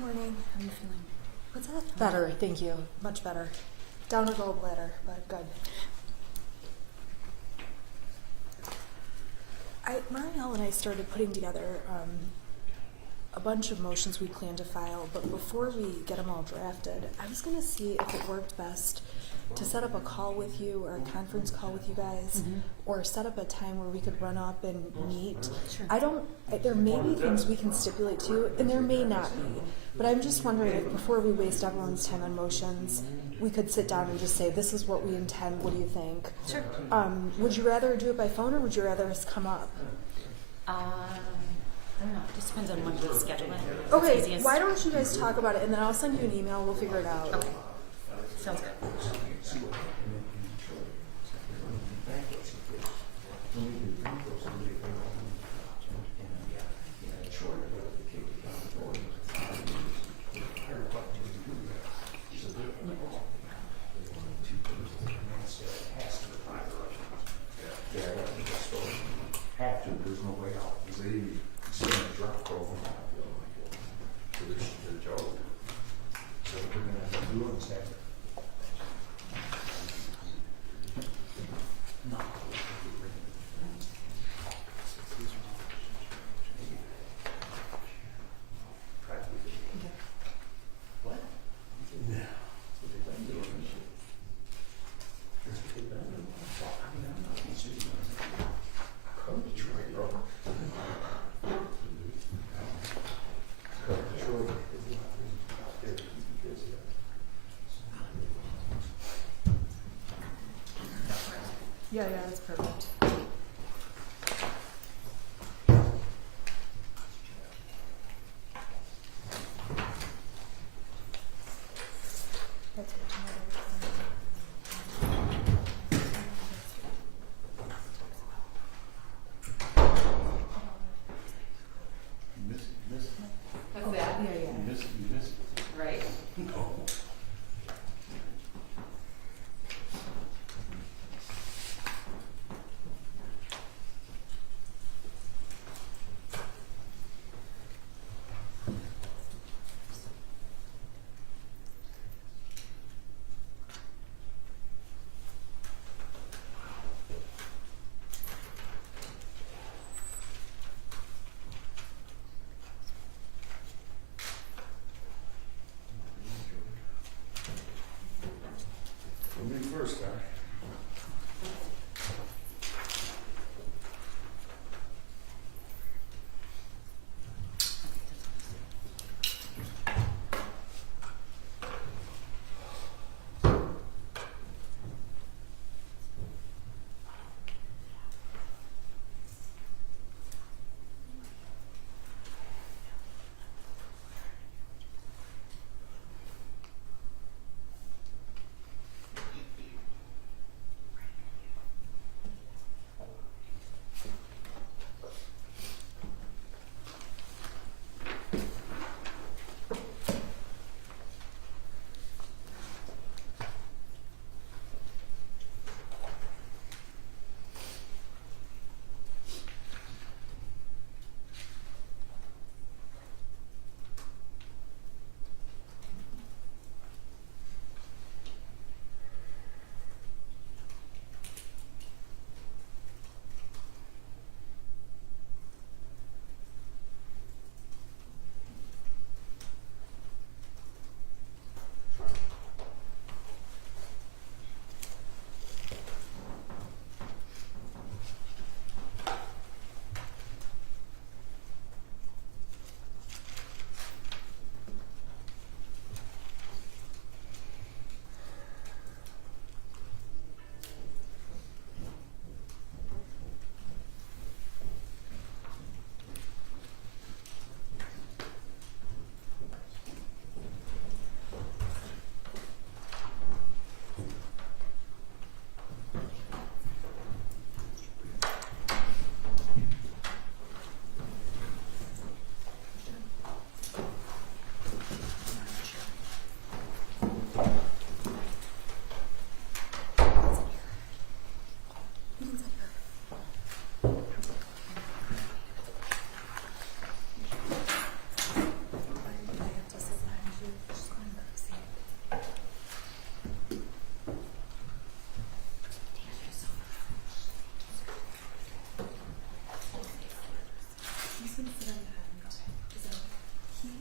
morning. How are you feeling? What's that? Better, thank you. Much better. Down a gallbladder, but good. Marielle and I started putting together a bunch of motions we plan to file, but before we get them all drafted, I was going to see if it worked best to set up a call with you or a conference call with you guys, or set up a time where we could run up and meet. Sure. There may be things we can stipulate too, and there may not be, but I'm just wondering if before we waste everyone's time on motions, we could sit down and just say, this is what we intend, what do you think? Sure. Would you rather do it by phone, or would you rather us come up? I don't know. It just depends on when we schedule it. Okay, It's easiest. why don't you guys talk about it, and then I'll send you an email, we'll figure it out. Okay. Sounds good. There's no way out. Because it's going to drop over to the job. So we're going to have to do it instead. What? Yeah. That's what they've been doing. That's what they've been doing. I mean, I'm not considering come to Detroit, bro. Come to Detroit. Yeah, that's perfect. That's good. You miss it. What's that? You miss it. Right? Oh.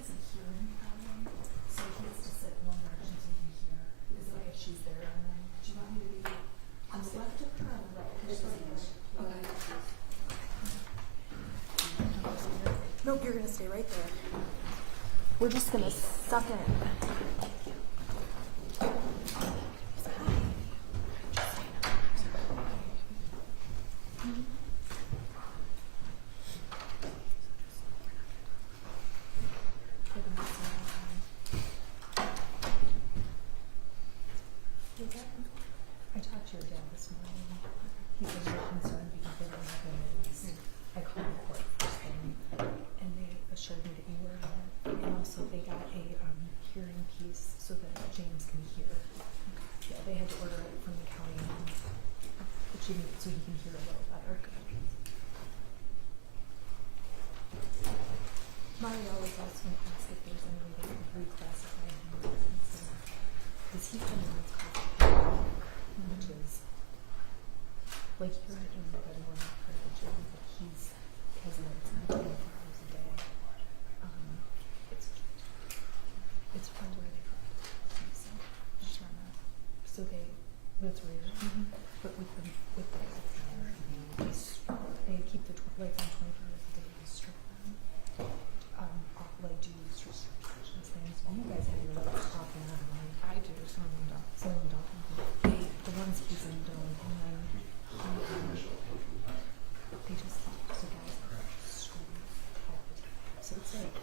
has a hearing problem, so he has to sit one direction so he can hear. Is it okay if she's there and then, do you want me to be on the left of her or on the right? Nope, you're gonna stay right there. We're just gonna suck in. I talked to your dad this morning. He's a little concerned because they don't have any news. I called the court first thing, and they assured me that you were there. And also they got a hearing piece so that James can hear. Yeah, they had to order it from the county, but she needed so he can hear a little better. Mario was also going to ask if there's any way they could reclassify him. Because he's been in what's called which is like you're in the good one for the gym, but he's has nights and 24 hours a day. It's from where they got it. So that's weird. But with the they keep the lights on 24 hours a day. They strip them. Like do restrictions things. You guys have your lights off and on, right? I do, some of them don't. Some of them don't. The ones he's in don't, and then they just keep the guys screaming all the time. So it's like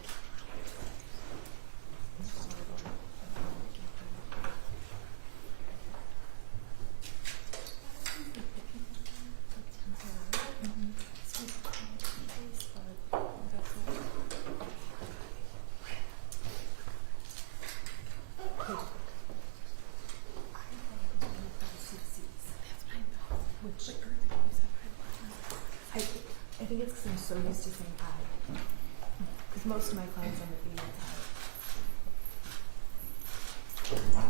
I think it's because I'm so used to saying I. Because most of my clients end up being I.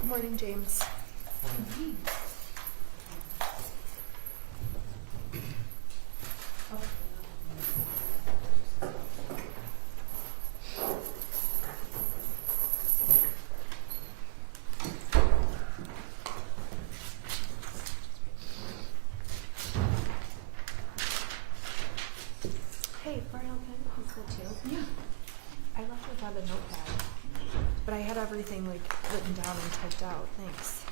Good morning, James. Hey, Mario, can I have a pencil too? Yeah. I left without a notepad, but I had everything like written down and typed out. Thanks.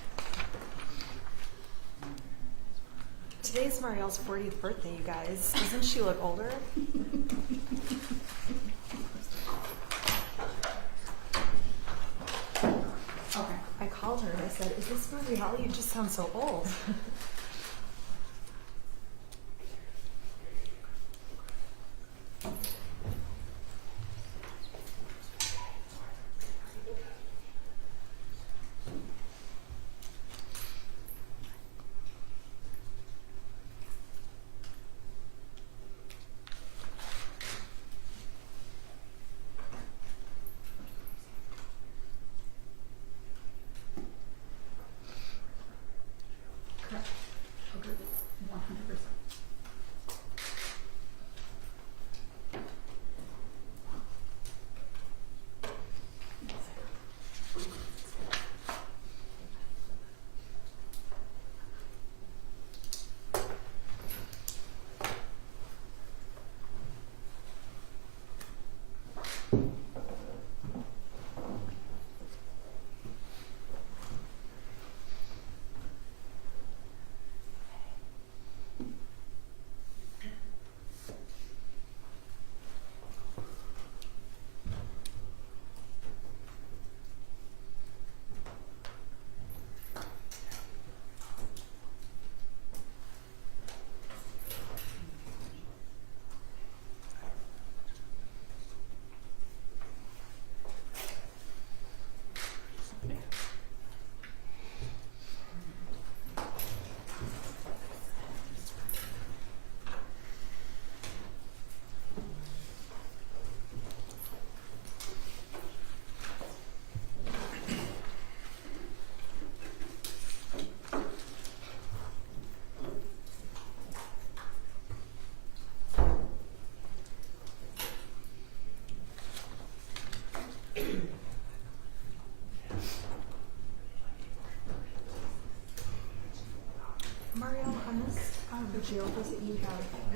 Today's Marielle's 40th birthday, you guys. Doesn't she look older? Okay. I called her and I said, "Is this Marielle? You just sound so old." Correct. Agree. 100%.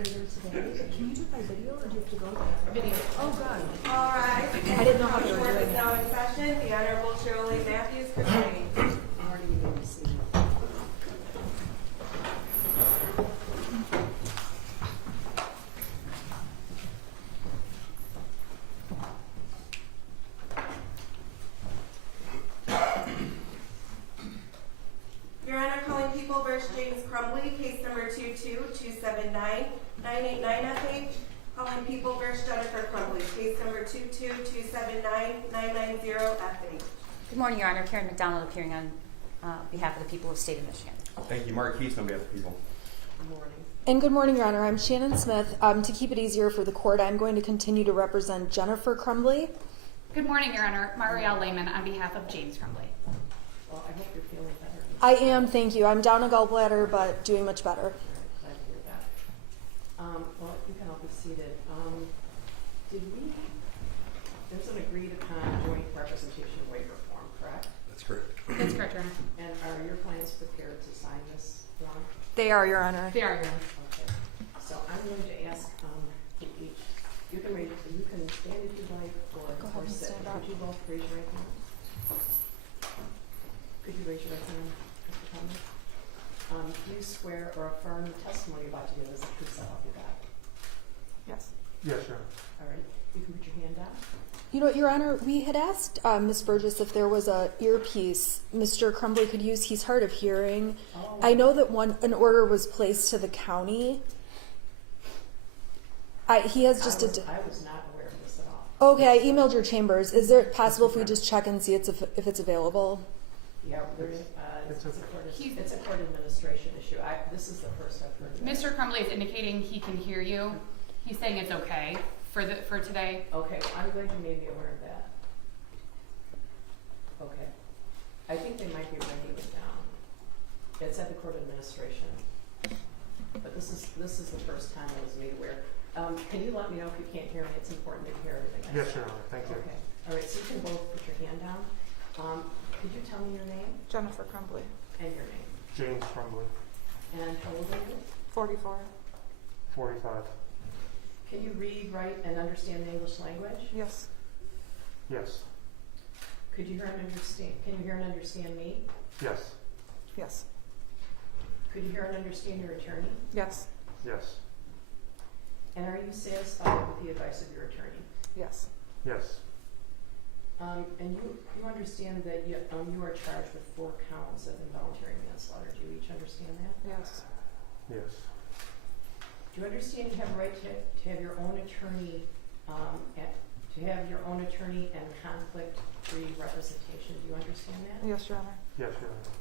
later today. Can you do it by video or do you have to go there? Video. Oh, God. All right. I didn't know how they were Court doing is it. now in session. The Honorable Shirley Matthews, good morning. Your Honor, calling People versus James Crumbley, case number 22279-989FH. Calling People versus Jennifer Crumbley, case number 22279-990FH. Good morning, Your Honor. Karen McDonald appearing on behalf of the people of the state of Michigan. Thank you, Mark Keith, on behalf of the people. And good morning, Your Honor. I'm Shannon Smith. To keep it easier for the court, I'm going to continue to represent Jennifer Crumbley. Good morning, Your Honor. Marielle Lehman on behalf of James Crumbley. Well, I hope you're feeling better. I am, thank you. I'm down a gallbladder, but doing much better. Glad to hear that. Well, you can all be seated. There's an agreed upon joint representation waiver form, correct? That's correct. That's correct, Your Honor. And are your clients prepared to sign this form? They are, Your Honor. They are, Your Honor. Okay. So I'm going to ask each, you can stand if you'd like, Go ahead or and sit. stand up. Could you both raise your right hand? Could you raise your right hand, Mr. Thomas? Do you swear or affirm the testimony you're about to give is the truth self you got? Yes. Yes, sir. All right. You can put your hand down. You know what, Your Honor, we had asked Ms. Burgess if there was a earpiece Mr. Crumbley could use. He's hard of hearing. Oh. I know that an order was placed to the county. He has just I was not aware of this at all. Okay, I emailed your chambers. Is it possible if we just check and see if it's available? Yeah, it's a court administration issue. This is the first I've heard of that. Mr. Crumbley is indicating he can hear you. He's saying it's okay for today. Okay, I'm glad you made me aware of that. Okay. I think they might be writing it down. It's at the court administration. But this is the first time I was made aware. Can you let me know if you can't hear me? It's important to hear everything I Yes, say. Your Honor. Thank you. Okay. All right, so you can both put your hand down. Could you tell me your name Jennifer Crumbley, and your name? James Crumbley, And how old are you? 44. 45. Can you read, write, and understand the English language? Yes. Yes. Could you hear and understand? Can you hear and understand me? Yes. Yes. Could you hear and understand your attorney? Yes. Yes. And are you satisfied with the advice of your attorney? Yes. Yes. And you understand that you are charged with 4 counts of involuntary manslaughter. Do you each understand that? Yes. Yes. Do you understand you have a right to have your own attorney, and conflict-free representation? Do you understand that? Yes, Your Honor. Yes, Your Honor.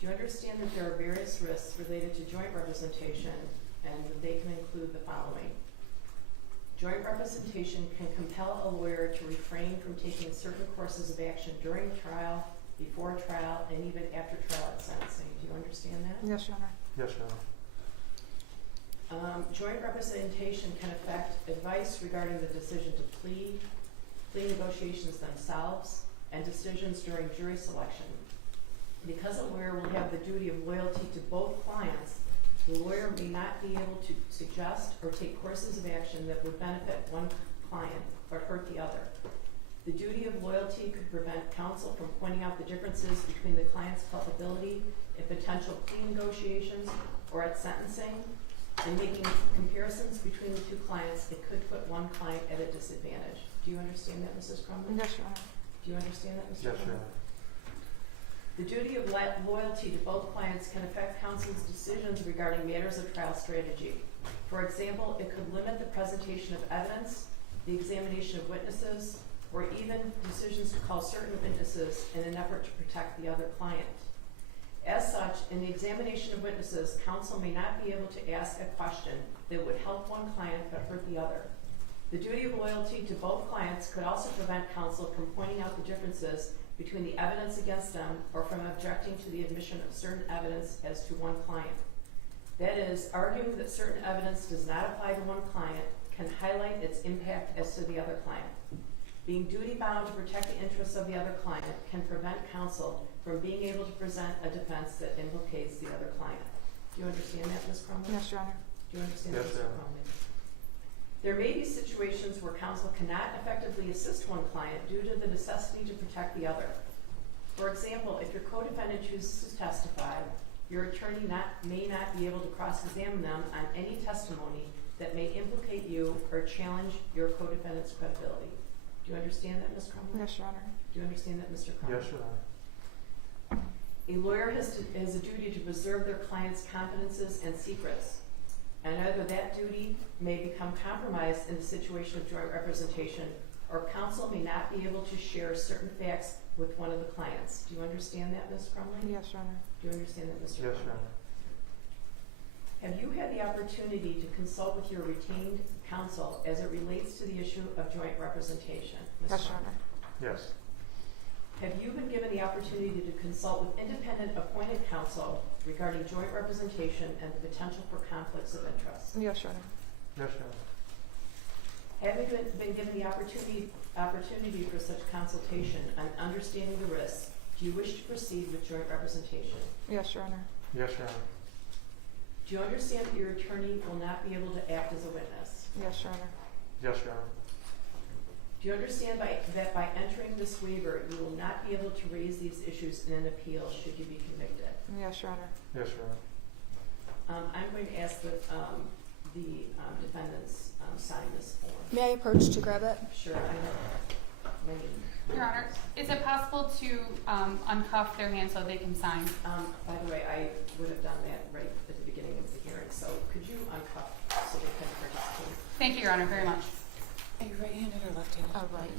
Do you understand that there are various risks related to joint representation, and that they can include the following? Joint representation can compel a lawyer to refrain from taking certain courses of action during trial, before trial, and even after trial and sentencing. Do you understand that? Yes, Your Honor. Yes, Your Honor. Joint representation can affect advice regarding the decision to plea negotiations themselves, and decisions during jury selection. Because a lawyer will have the duty of loyalty to both clients, the lawyer may not be able to suggest or take courses of action that would benefit one client but hurt the other. The duty of loyalty could prevent counsel from pointing out the differences between the client's culpability in potential plea negotiations or at sentencing, and making comparisons between the 2 clients that could put one client at a disadvantage. Do you understand that, Mrs. Crumbley? Yes, Your Honor. Do you understand that, Mr. Yes, Crumbley? Your Honor. The duty of loyalty to both clients can affect counsel's decisions regarding matters of trial strategy. For example, it could limit the presentation of evidence, the examination of witnesses, or even decisions to call certain witnesses in an effort to protect the other client. As such, in the examination of witnesses, counsel may not be able to ask a question that would help one client but hurt the other. The duty of loyalty to both clients could also prevent counsel from pointing out the differences between the evidence against them or from objecting to the admission of certain evidence as to one client. That is, arguing that certain evidence does not apply to one client can highlight its impact as to the other client. Being duty-bound to protect the interests of the other client can prevent counsel from being able to present a defense that implicates the other client. Do you understand that, Ms. Crumbley? Yes, Your Honor. Do Do you understand Yes, that, Mr. ma'am. Crumbley? There may be situations where counsel cannot effectively assist one client due to the necessity to protect the other. For example, if your co-defendant chooses to testify, your attorney may not be able to cross-examine them on any testimony that may implicate you or challenge your co-defendant's credibility. Do you understand that, Ms. Crumbley? Yes, Your Honor. Do you understand that, Mr. Crumbley? Yes, Your Honor. A lawyer has a duty to preserve their client's confidences and secrets, and either that duty may become compromised in the situation of joint representation, or counsel may not be able to share certain facts with one of the clients. Do you understand that, Ms. Crumbley? Yes, Your Honor. Do you understand that, Mr. Yes, Crumbley? Your Honor. Have you had the opportunity to consult with your retained counsel as it relates to the issue of joint representation? Ms. Yes, Your Crumbley? Honor. Yes. Have you been given the opportunity to consult with independent appointed counsel regarding joint representation and the potential for conflicts of interest? Yes, Your Honor. Yes, Your Honor. Have you been given the opportunity for such consultation on understanding the risks? Do you wish to proceed with joint representation? Yes, Your Honor. Yes, Your Honor. Do you understand that your attorney will not be able to act as a witness? Yes, Your Honor. Yes, Your Honor. Do you understand that by entering this waiver, you will not be able to raise these issues in an appeal should you be convicted? Yes, Your Honor. Yes, Your Honor. I'm going to ask that the defendants sign this form. May I approach to grab it? Sure, I know. Your Honor, is it possible to uncuff their hands so they can sign? By the way, I would have done that right at the beginning of the hearing, so could you uncuff so they can participate? Thank you, Your Honor, very much. Are you right-handed or left-handed? Right.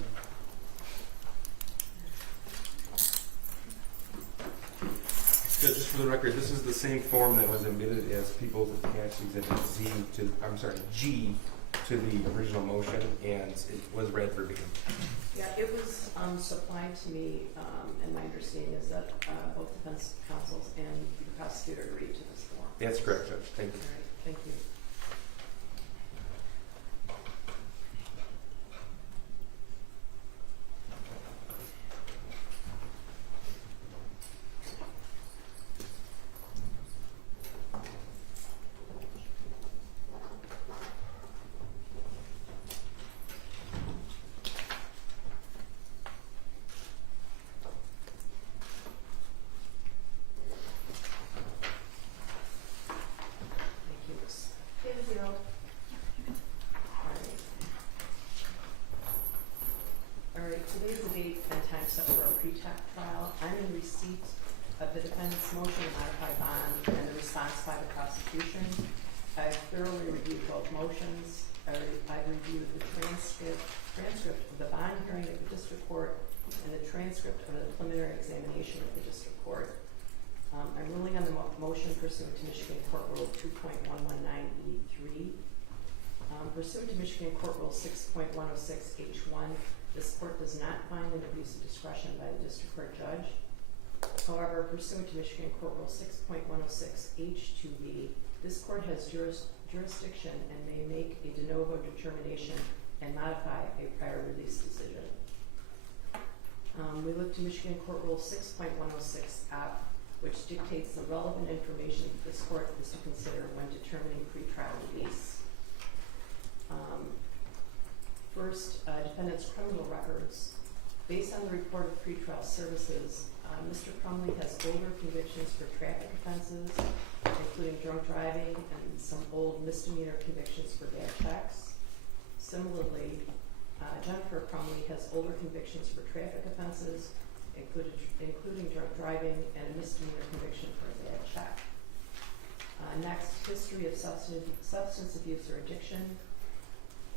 Just for the record, this is the same form that was admitted as People's Attached Exhibit G to the original motion, and it was read verbatim. Yeah, it was supplied to me, and my understanding is that both defense counsels and the prosecutor agreed to this form. That's correct, Judge. Thank you. All right, thank you. Alright, today's the date and time set for our pre-trial trial. I'm in receipt of the defendant's motion to modify bond and the response by the prosecution. I've thoroughly reviewed both motions. I've reviewed the transcript of the bond hearing at the district court and the transcript of the preliminary examination of the district court. I'm ruling on the motion pursuant to Michigan Court Rule 2.119E3. Pursuant to Michigan Court Rule 6.106H1, this court does not find an abuse of discretion by the district court judge. However, pursuant to Michigan Court Rule 6.106H2B, this court has jurisdiction and may make a de novo determination and modify a prior release decision. We look to Michigan Court Rule 6.106F, which dictates the relevant information that this court is to consider when determining pretrial release. First, defendant's criminal records. Based on the report of pretrial services, Mr. Crumbley has older convictions for traffic offenses, including drunk driving and some old misdemeanor convictions for bad checks. Similarly, Jennifer Crumbley has older convictions for traffic offenses, including drunk driving and a misdemeanor conviction for a bad check. Next, history of substance abuse or addiction.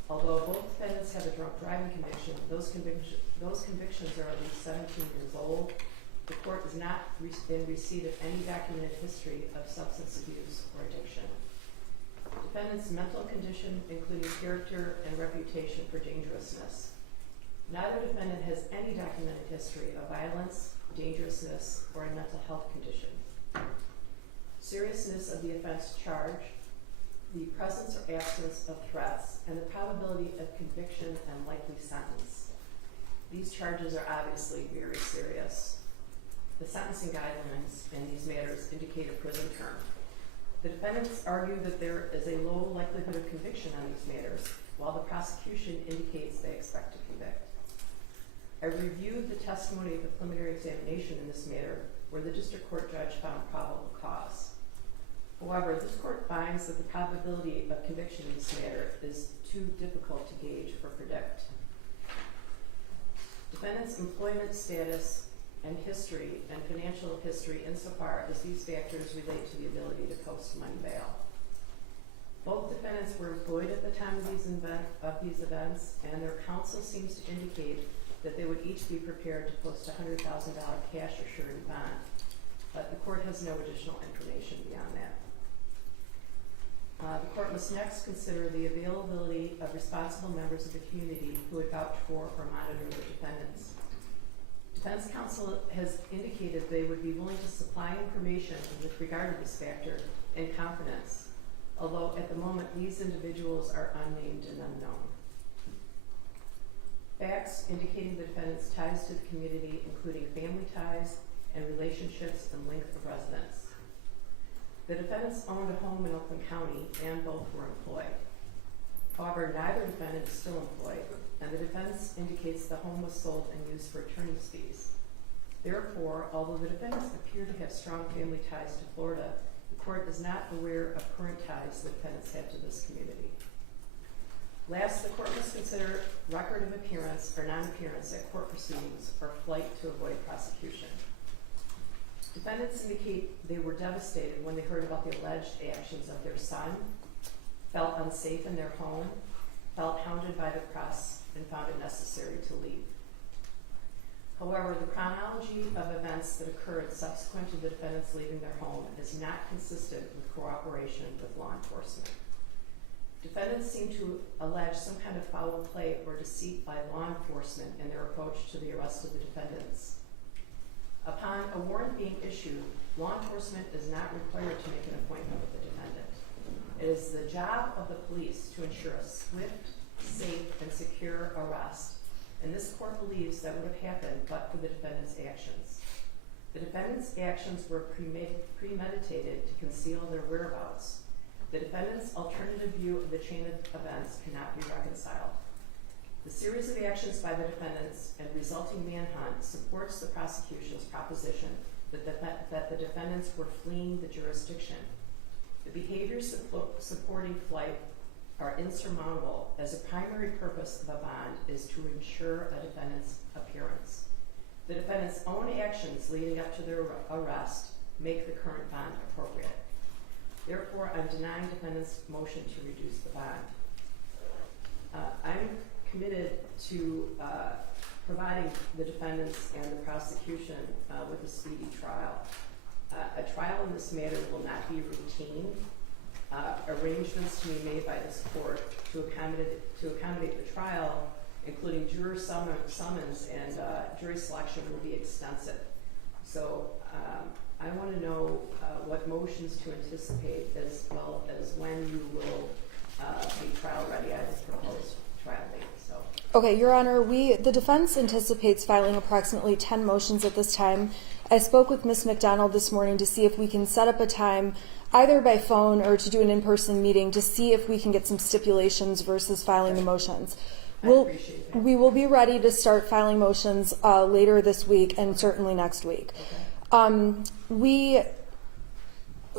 Although both defendants have a drunk driving conviction, those convictions are at least 17 years old. The court has not been receipt of any documented history of substance abuse or addiction. Defendant's mental condition, including character and reputation for dangerousness. Neither defendant has any documented history of violence, dangerousness, or a mental health condition. Seriousness of the offense charged, the presence or absence of threats, and the probability of conviction and likely sentence. These charges are obviously very serious. The sentencing guidelines in these matters indicate a prison term. The defendants argue that there is a low likelihood of conviction on these matters, while the prosecution indicates they expect to convict. I reviewed the testimony of the preliminary examination in this matter, where the district court judge found probable cause. However, this court finds that the probability of conviction in this matter is too difficult to gauge or predict. Defendants' employment status and history and financial history insofar as these factors relate to the ability to post money bail. Both defendants were employed at the time of these events, and their counsel seems to indicate that they would each be prepared to post a $100,000 cash or surety bond, but the court has no additional information beyond that. The court must next consider the availability of responsible members of the community who would vouch for or monitor the defendants. Defense counsel has indicated they would be willing to supply information with regard to this factor in confidence, although at the moment these individuals are unnamed and unknown. Facts indicating the defendant's ties to the community, including family ties and relationships and length of residence. The defendants owned a home in Oakland County and both were employed. However, neither defendant is still employed, and the defense indicates the home was sold and used for attorney's fees. Therefore, although the defendants appear to have strong family ties to Florida, the court is not aware of current ties the defendants have to this community. Last, the court must consider record of appearance or non-appearance at court proceedings or flight to avoid prosecution. Defendants indicate they were devastated when they heard about the alleged actions of their son, felt unsafe in their home, felt hounded by the press, and found it necessary to leave. However, the chronology of events that occurred subsequent to the defendants leaving their home is not consistent with cooperation with law enforcement. Defendants seem to allege some kind of foul play or deceit by law enforcement in their approach to the arrest of the defendants. Upon a warrant being issued, law enforcement is not required to make an appointment with the defendant. It is the job of the police to ensure a swift, safe, and secure arrest, and this court believes that would have happened but for the defendant's actions. The defendant's actions were premeditated to conceal their whereabouts. The defendant's alternative view of the chain of events cannot be reconciled. The series of actions by the defendants and resulting manhunt supports the prosecution's proposition that the defendants were fleeing the jurisdiction. The behaviors supporting flight are insurmountable, as a primary purpose of a bond is to ensure a defendant's appearance. The defendant's own actions leading up to their arrest make the current bond appropriate. Therefore, I'm denying defendant's motion to reduce the bond. I'm committed to providing the defendants and the prosecution with a speedy trial. A trial in this matter will not be routine. Arrangements to be made by this court to accommodate the trial, including juror summons and jury selection, will be extensive. So I want to know what motions to anticipate, as well as when you will be trial ready. I have proposed trial date. So. Okay, Your Honor, the defense anticipates filing approximately 10 motions at this time. I spoke with Ms. McDonald this morning to see if we can set up a time, either by phone or to do an in-person meeting, to see if we can get some stipulations versus filing the motions. We will be ready to start filing motions later this week and certainly next week. Okay.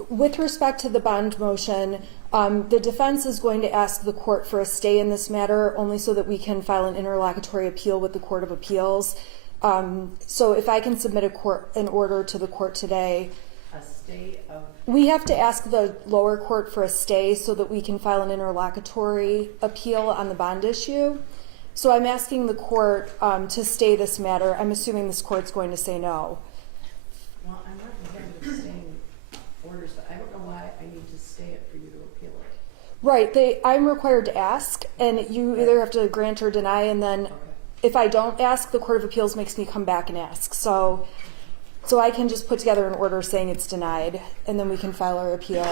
With respect to the bond motion, the defense is going to ask the court for a stay in this matter, only so that we can file an interlocutory appeal with the Court of Appeals. So if I can submit an order to the court today. A stay of? We have to ask the lower court for a stay so that we can file an interlocutory appeal on the bond issue. So I'm asking the court to stay this matter. I'm assuming this court's going to say no. Well, I'm not in favor of staying orders, but I don't know why I need to stay it for you to appeal it. Right. I'm required to ask, and you either have to grant or deny, and then if I don't ask, the Court of Appeals makes me come back and ask. So I can just put together an order saying it's denied, and then we can file our appeal.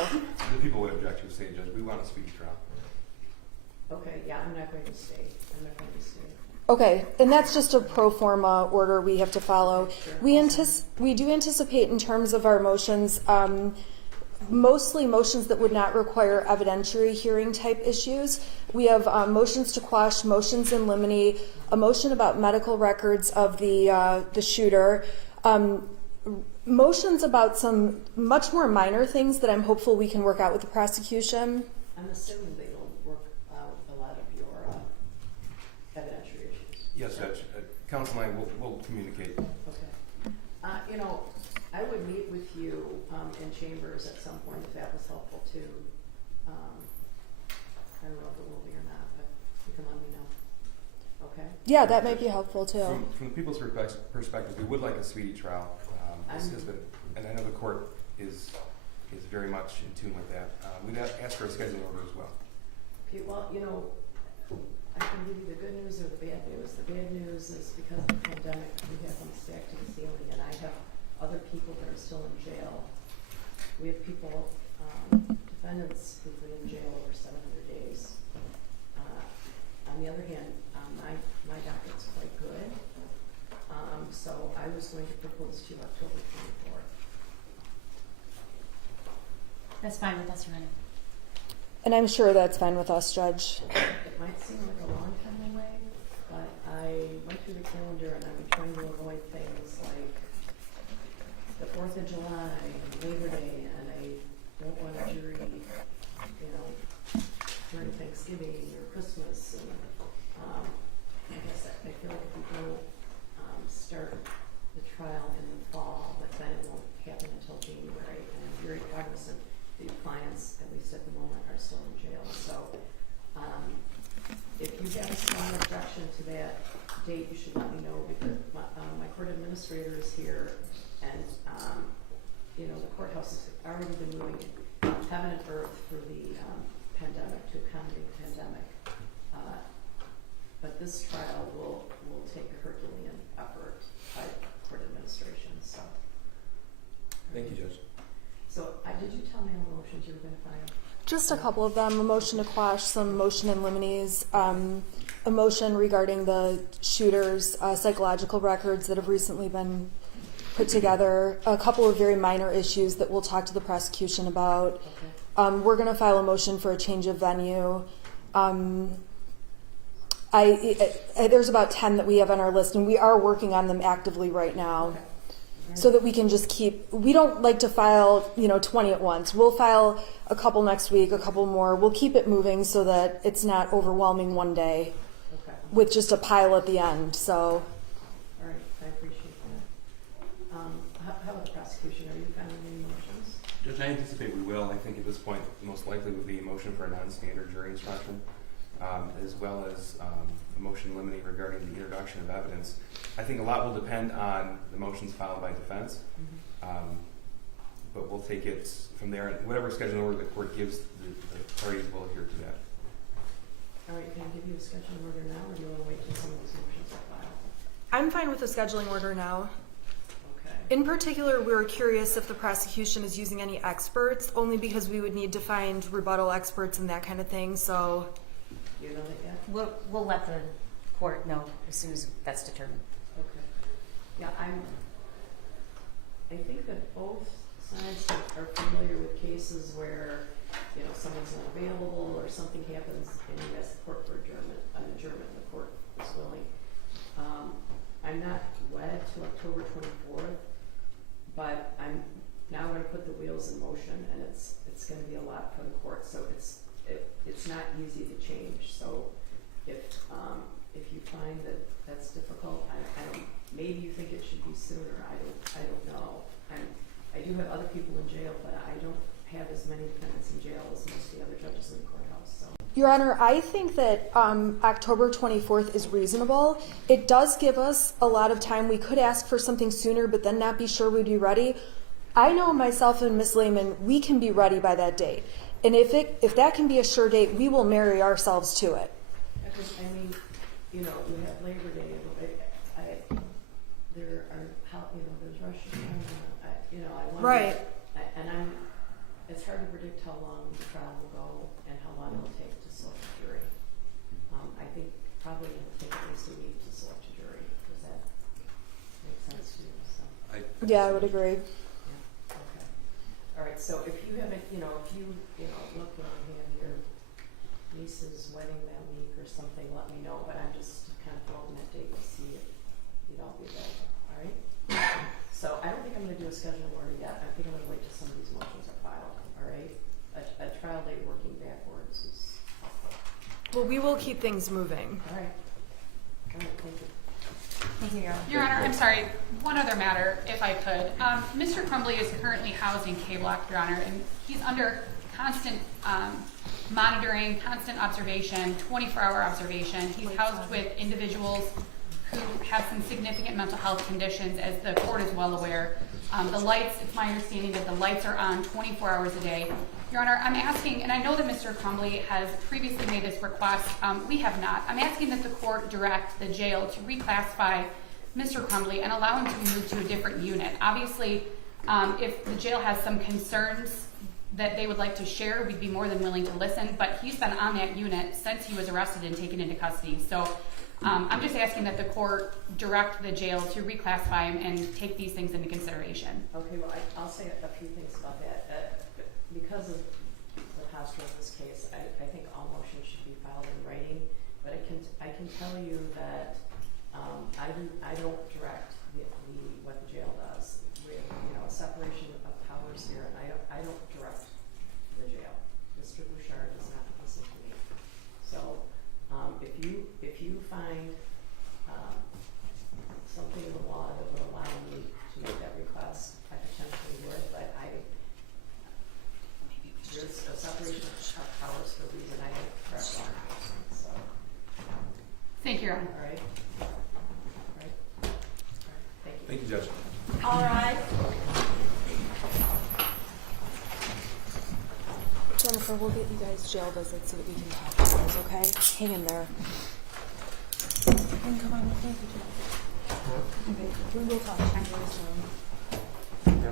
The people would object to say, Judge, we want a speedy trial. Okay, yeah, I'm not going to stay. Okay, and that's just a pro forma order we have to follow. Sure. We do anticipate, in terms of our motions, mostly motions that would not require evidentiary hearing type issues. We have motions to quash, motions in limine, a motion about medical records of the shooter, motions about some much more minor things that I'm hopeful we can work out with the prosecution. I'm assuming they don't work out a lot of your evidentiary issues. Yes, Judge. Counsel and I will communicate. Okay. You know, I would meet with you in chambers at some point if that was helpful too. I don't know if it will be or not, but you can let me know. Okay? Yeah, that might be helpful too. From the people's perspective, we would like a speedy trial. This has been, and I know the court is very much in tune with that. We'd ask for a scheduling order as well. Okay, well, you know, I can give you the good news or the bad news. The bad news is because of the pandemic, we have them stacked to the ceiling, and I have other people that are still in jail. We have people, defendants who've been in jail over 700 days. On the other hand, my docket's quite good. So I was going to propose to you October 24th. That's fine with us, Your Honor. And I'm sure that's fine with us, Judge. It might seem like a long time away, but I went through the calendar and I'm trying to avoid things like the 4th of July and Labor Day, and I don't want a jury, you know, during Thanksgiving or Christmas. And I guess I feel like if we don't start the trial in the fall, but then it won't happen until January. And I'm very cognizant that your clients, at least at the moment, are still in jail. So if you have a strong objection to that date, you should let me know, because my court administrator is here, and you know, the courthouse has already been moving heaven and earth for the pandemic, to accommodate the pandemic. But this trial will take a Herculean effort by court administration. So Thank you, Judge. So did you tell me all the motions you were going to file? Just a couple of them, a motion to quash, some motion in limines, a motion regarding the shooter's psychological records that have recently been put together, a couple of very minor issues that we'll talk to the prosecution about. Okay. We're going to file a motion for a change of venue. There's about 10 that we have on our list, and we are working on them actively right now. Okay. So that we can just we don't like to file, 20 at once. We'll file a couple next week, a couple more. We'll keep it moving so that it's not overwhelming one day Okay. with just a pile at the end. So, All right. I appreciate that. How about the prosecution? Are you filing any motions? Judge, I anticipate we will. I think at this point, most likely would be a motion for a non-standard jury instruction, as well as a motion limiting regarding the introduction of evidence. I think a lot will depend on the motions filed by defense, but we'll take it from there. And whatever scheduling order the court gives, the parties will adhere to that. All right. Can I give you a scheduling order now, or do you want to wait till some of these motions are filed? I'm fine with the scheduling order now. Okay. In particular, we were curious if the prosecution is using any experts, only because we would need to find rebuttal experts and that kind of thing. So, Do you know that yet? We'll let the court know as soon as that's determined. Okay. Yeah, I think that both sides are familiar with cases where, someone's not available or something happens and you ask the court for an adjournment, and the court is willing. I'm not wed to October 24th, but I'm now going to put the wheels in motion, and it's going to be a lot for the court. So it's not easy to change. So if you find that that's difficult, I don't. Maybe you think it should be sooner. I don't know. I do have other people in jail, but I don't have as many defendants in jail as most of the other judges in the courthouse. So. Your Honor, I think that October 24th is reasonable. It does give us a lot of time. We could ask for something sooner, but then not be sure we'd be ready. I know myself and Ms. Lehman, we can be ready by that date. And if that can be a sure date, we will marry ourselves to it. Because, you have Labor Day. There are, there's Rosh Hashanah. I wonder. Right. It's hard to predict how long the trial will go and how long it'll take to select a jury. I think probably it'll take at least a week to select a jury. Does that make sense to you? So, Yeah, I would agree. yeah. Okay. All right. so if you have a, if you look when you have your niece's wedding that week or something, let me know, but I'm just kind of throwing that date to see if you'd all be available, all right? So I don't think I'm gonna do a schedule order yet. I think I'm gonna wait till some of these motions are filed, all right? A trial date working backwards is helpful. Well, we will keep things moving. All right. All right, thank you. Thank you, Your Honor. Your Honor, I'm sorry, one other matter, if I could. Mr. Crumbley is currently housed in K-Block, Your Honor, and he's under constant monitoring, constant observation, 24-hour observation. He's housed with individuals who have some significant mental health conditions, as the court is well aware. The lights, it's my understanding that the lights are on 24 hours a day. Your Honor, I'm asking, and I know that Mr. Crumbley has previously made this request. We have not. I'm asking that the court direct the jail to reclassify Mr. Crumbley and allow him to be moved to a different unit. Obviously, if the jail has some concerns that they would like to share, we'd be more than willing to listen, but he's been on that unit since he was arrested and taken into custody. So I'm just asking that the court direct the jail to reclassify him and take these things into consideration. Okay, well, I'll say a few things about that. Because of the posture of this case, I think all motions should be filed in writing, but I can tell you that I don't direct what the jail does. We have, a separation of powers here, and I don't direct the jail. Mr. Bouchard does not listen to me. So if you find something in the law that would allow me to make that request, I potentially would, but there's a separation of powers for a reason. I don't direct law enforcement, so. Thank you, Your Honor. All right. Thank you. Thank you, Judge. All right. Jennifer, we'll get you guys jail visits so that we can talk to you guys, okay? Hang in there. And come on with me. Okay, we will talk to you guys. Yeah.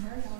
Mariella